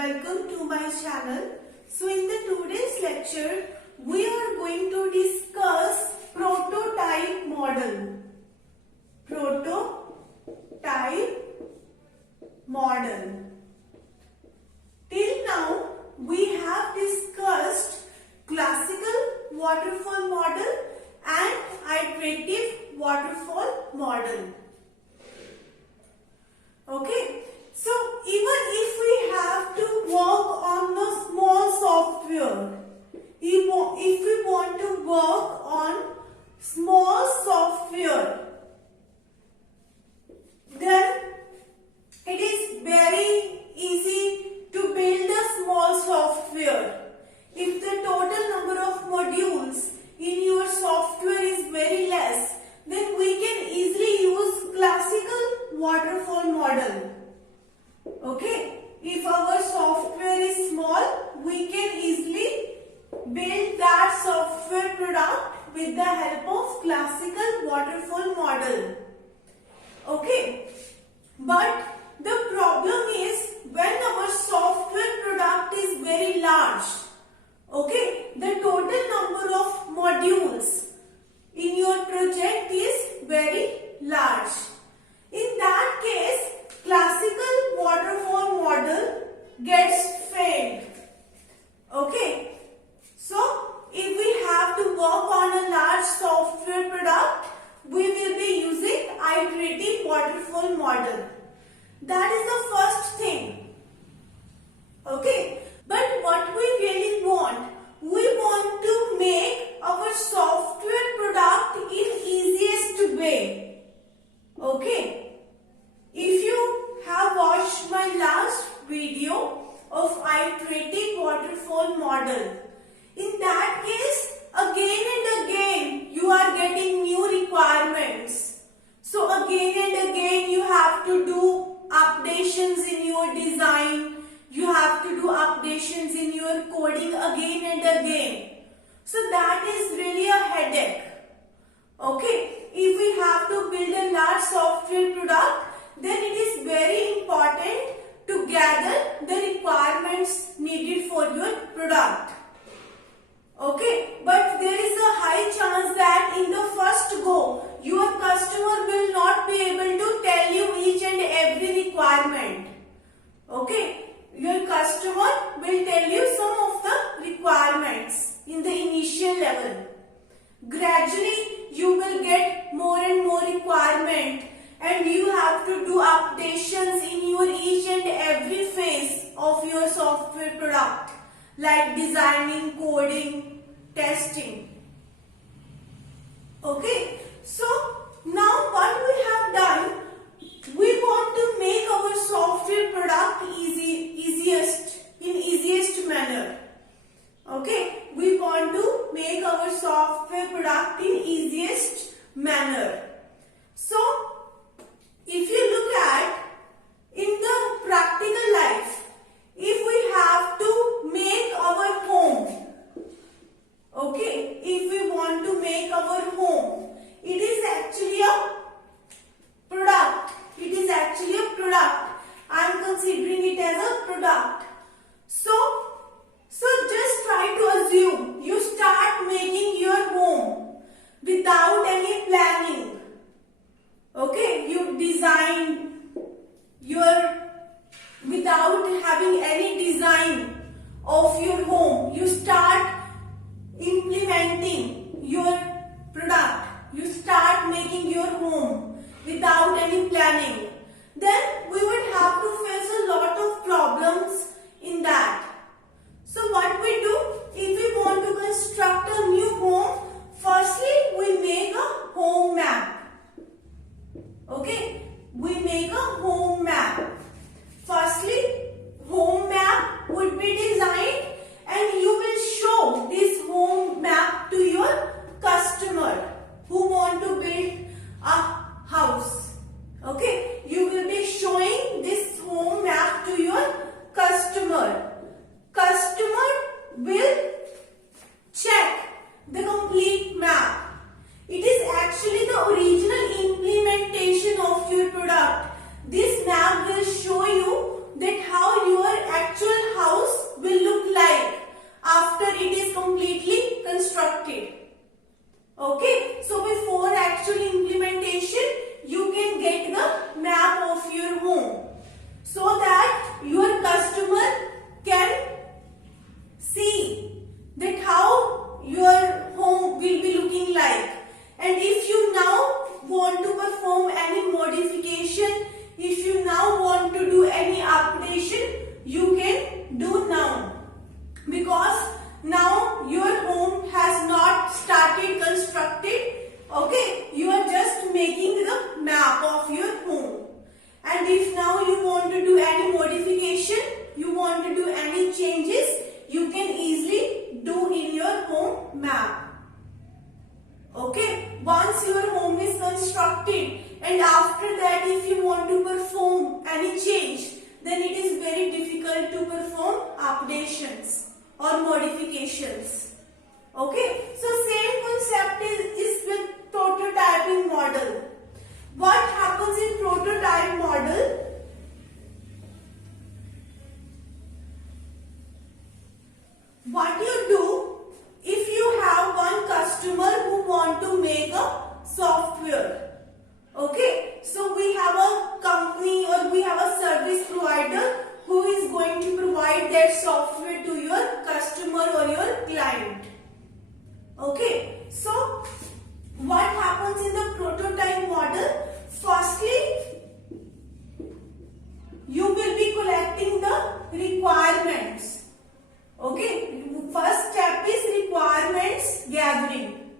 welcome to my channel. So in the today's lecture, we are going to discuss prototype model. Prototype model. Till now, we have discussed classical waterfall model and iterative waterfall model. Okay, so even if we have to work on the small software, if we want to work on small software, then it is very easy to build a small software. If the total number of modules in your software is very less, then we can easily use classical waterfall model. Okay, if our software is small, we can easily build that software product with the help of classical waterfall model. Okay, but the problem is when our software product is very large. Okay, the total number of modules in your project is very large. In that case, classical waterfall model gets failed. Okay, so if we have to work on a large software product, we will be using iterative waterfall model. That is the first thing. Okay, but what we really want, we want to make our software product in easiest way. Okay, if you have watched my last video of iterative waterfall model, in that case, again and again you are getting new requirements. So again and again you have to do updations in your design. You have to do updations in your coding again and again. So that is really a headache. Okay, if we have to build a large software product, then it is very important to gather the requirements needed for your product. Okay, but there is a high chance that in the first go, your customer will not be able to tell you each and every requirement. Okay, your customer will tell you some of the requirements in the initial level. Gradually, you will get more and more requirement and you have to do updations in your each and every phase of your software product, like designing, coding, testing. Okay, so now what we have done, we want to make our software product in easiest manner. Okay, we want to make our software product in easiest manner. So, if you look at in the practical life, if we have to make our home, okay, if we want to make our home, it is actually a product. It is actually a product. I am considering it as a product. So just try to assume you start making your home without any planning. Okay, you design without having any design of your home. You start implementing your product. You start making your home without any planning. Then we would have to face a lot of problems in that. So what we do, if we want to construct a new home, firstly we make a home map. Okay, we make a home map. Firstly, home map would be designed and you will show this home map to your customer who want to build a house. Okay, you will be showing difficult to perform updations or modifications. Okay, so same concept is with prototyping model. What happens in prototype model? What you do, if you have one customer who want to make a software, okay, so we have a company or we have a service provider who is going to provide that software to your customer or your client. Okay, so what happens in the prototype model? Firstly, you will be collecting the requirements. Okay, first step is requirements gathering.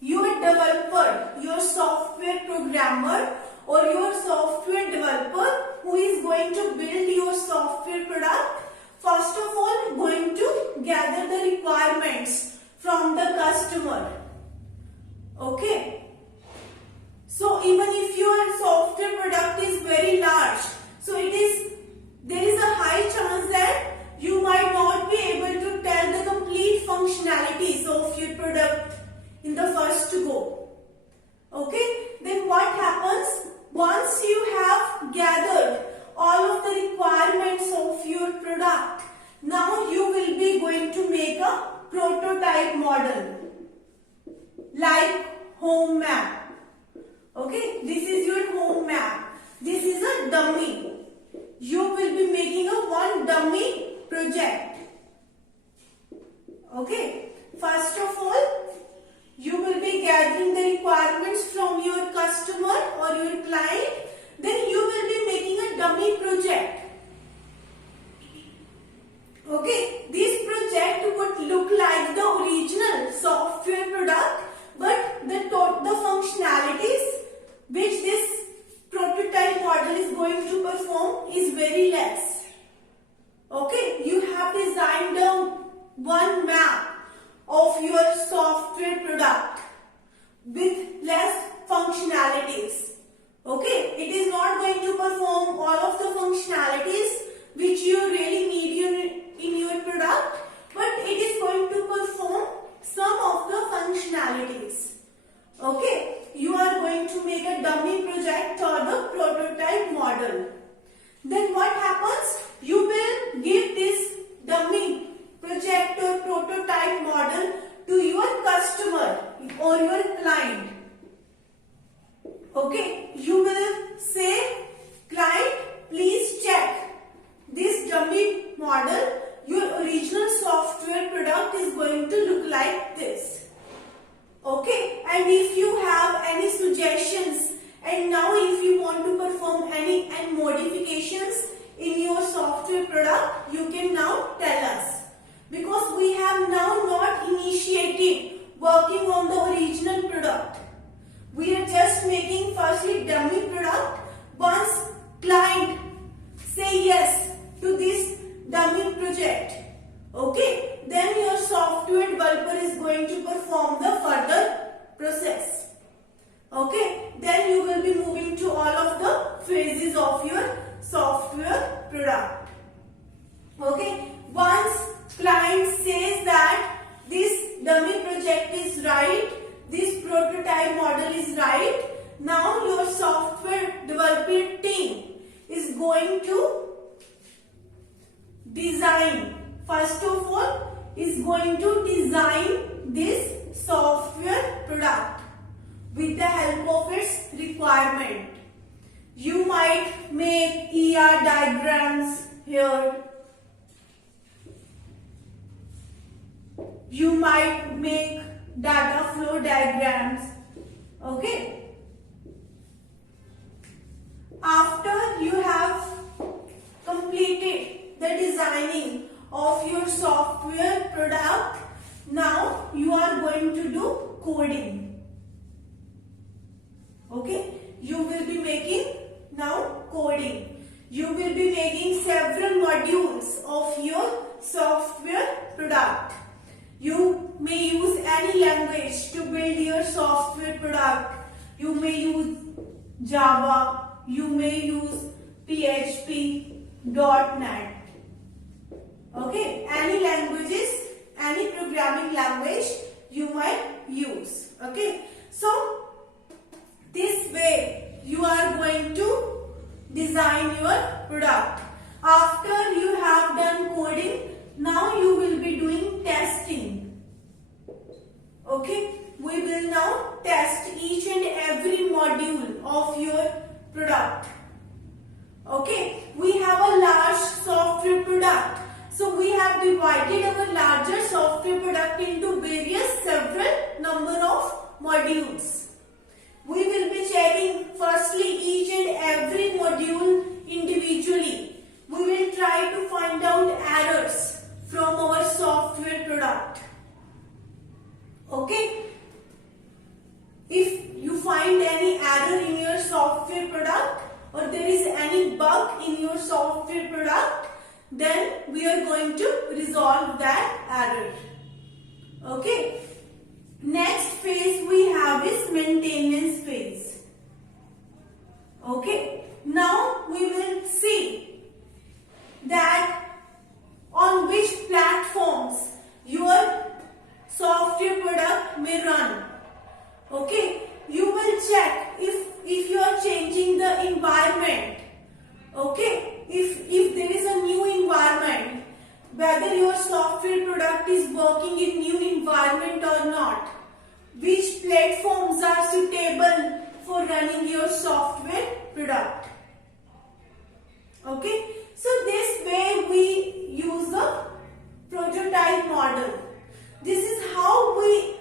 Your developer, your software programmer or your software developer who is going to build your software product, first of all going to gather the requirements from the customer. Okay, so even if your software product is very large, so there is a high chance that you might not be able to tell the complete functionalities of your product in the first go. Okay, then what happens? Once you have gathered all of the requirements of your product, now you will be going to make a prototype model like home map. Okay, this is your home map. This is a dummy. You will be making a one dummy project. Okay, first of all, you will be gathering the requirements from your customer or your client. Then you will be making a dummy project. Okay, this project would look like the original software product, but the functionalities which this prototype model is going to perform is very less. Okay, you have designed one map of your software product with less functionalities. Okay, it is not going to perform all of the functionalities which you really need in your product, but it is going to perform some of the functionalities. Okay, you are going to make a dummy project or the prototype model. Then what happens? You will give this dummy project or prototype model to your customer or your client. Okay, you will say, client, please check this dummy model. Your original software product is going to look like this. Okay, and if you have any suggestions, and now if you want to perform any modifications in your software product, you can now tell us. Because we have now not initiated working on the original product. We are just making firstly dummy product. Once client say yes to this dummy project, okay, then your software developer is going to perform the further process. Okay, then you will be moving to all of the phases of your software product. Okay, once client says that this dummy project is right, this prototype model is right, now your software development team is going to design. First of all, is going to design this software product with the help of its requirement. You might make ER diagrams here. You might make data flow diagrams. Okay. After you have completed the designing of your software product, now you are going to do coding. Okay, you will be making now coding. You will be making several modules of your software product. You may use any language to build your software product. You may use Java, you may use PHP, .NET. Okay, any languages, any programming language you might use. Okay, so this way you are going to design your product. After you have done coding, now you will be doing testing. Okay, we will now test each and every module of your product. Okay, we have a large software product. So we have divided our larger software product into several number of modules. We will be checking firstly each and every module individually. We will try to find out errors from our software product. Okay. If you find any error in your software product or there is any bug in your software product, then we are going to resolve that error. Okay. Next phase we have is maintenance phase. Okay. Now we will see that on which platforms your software product may run. Okay. You will check if you are changing the environment. Okay. If there is a new environment, whether your software product is working in new environment or not, which platforms are suitable for running your software product. Okay, so this way we use a prototype model. This is how we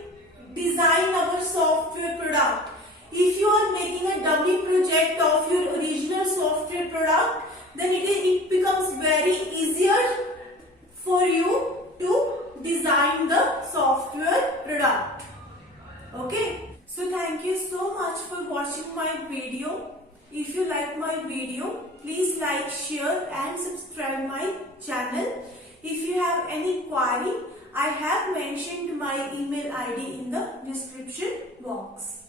design our software product. If you are making a dummy project of your original software product, then it becomes very easier for you to design the software product. Okay. So thank you so much for watching my video. If you like my video, please like, share and subscribe my channel. If you have any query, I have mentioned my email ID in the description box.